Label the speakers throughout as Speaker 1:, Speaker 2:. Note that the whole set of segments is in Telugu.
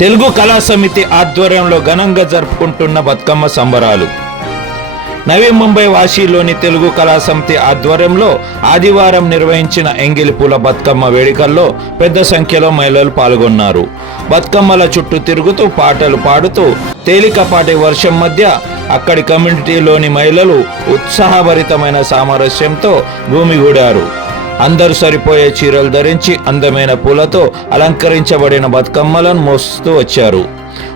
Speaker 1: తెలుగు కళా సమితి ఆధ్వర్యంలో ఘనంగా జరుపుకుంటున్న బతుకమ్మ సంబరాలు. నవీ ముంబై వాషీలోని తెలుగు కళా సమితి ఆధ్వర్యంలో ఆదివారం నిర్వహించిన ఎంగిలిపూల బతుకమ్మ వేడుకల్లో పెద్ద సంఖ్యలో మహిళలు పాల్గొన్నారు. బతుకమ్మల చుట్టూ తిరుగుతూ పాటలు పాడుతూ తేలికపాటి వర్షం మధ్య అక్కడి కమ్యూనిటీలోని మహిళలు ఉత్సాహభరితమైన సామరస్యంతో భూమిగూడారు అందరూ సరిపోయే చీరలు ధరించి అందమైన పూలతో అలంకరించబడిన బతుకమ్మలను మోస్తూ వచ్చారు.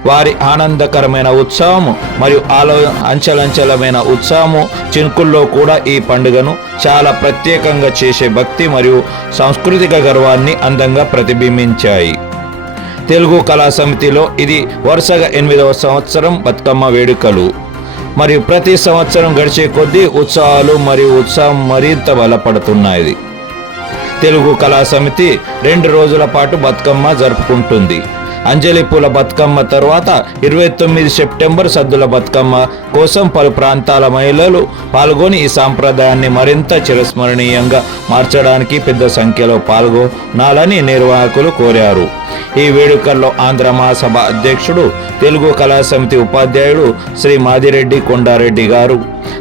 Speaker 1: వారి ఆనందకరమైన ఉత్సాహము మరియు ఆలో అంచలంచలమైన ఉత్సాహము చినుకుల్లో కూడా ఈ పండుగను చాలా ప్రత్యేకంగా చేసే భక్తి మరియు సాంస్కృతిక గర్వాన్ని అందంగా ప్రతిబింబించాయి. తెలుగు కళా సమితిలో ఇది వరుసగా ఎనిమిదవ సంవత్సరం బతుకమ్మ వేడుకలు. మరియు ప్రతి సంవత్సరం గడిచే కొద్దీ ఉత్సవాలు మరియు ఉత్సాహం మరింత బలపడుతున్నాయి. తెలుగు కళా సమితి రెండు రోజుల పాటు బతుకమ్మ జరుపుకుంటుంది. అంజలి పూల బతుకమ్మ తర్వాత ఇరవై తొమ్మిది సెప్టెంబర్ సద్దుల బతుకమ్మ కోసం పలు ప్రాంతాల మహిళలు పాల్గొని ఈ సాంప్రదాయాన్ని మరింత చిరస్మరణీయంగా మార్చడానికి పెద్ద సంఖ్యలో పాల్గొనాలని నిర్వాహకులు కోరారు. ఈ వేడుకల్లో ఆంధ్ర మహాసభ అధ్యక్షుడు తెలుగు కళాసమితి ఉపాధ్యాయుడు శ్రీ మాదిరెడ్డి కొండారెడ్డి గారు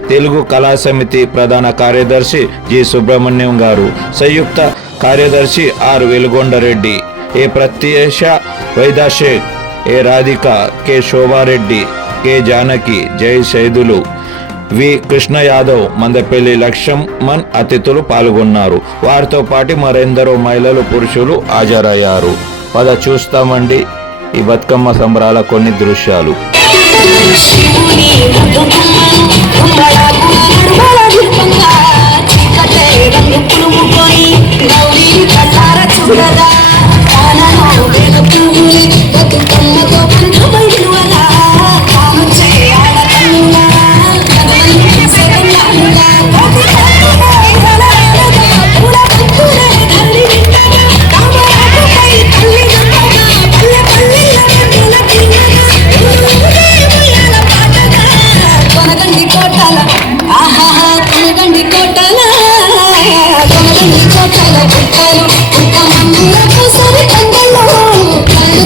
Speaker 1: తెలుగు కళాసమితి ప్రధాన కార్యదర్శి జి సుబ్రహ్మణ్యం గారు సంయుక్త కార్యదర్శి R Velugondareddy A ప్రత్యేష వైదాశేఖ్ A Radhika K Shobhareddy K Janaki Jai Saidulu. V Krishna Yadav Mandapalli Laxman అతిథులు పాల్గొన్నారు. వారితో పాటు మరెందరో మహిళలు పురుషులు హాజరయ్యారు. పద చూస్తామండి ఈ బతుకమ్మ సంబరాల కొన్ని దృశ్యాలు.
Speaker 2: శివుని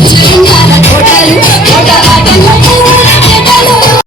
Speaker 2: Yeah.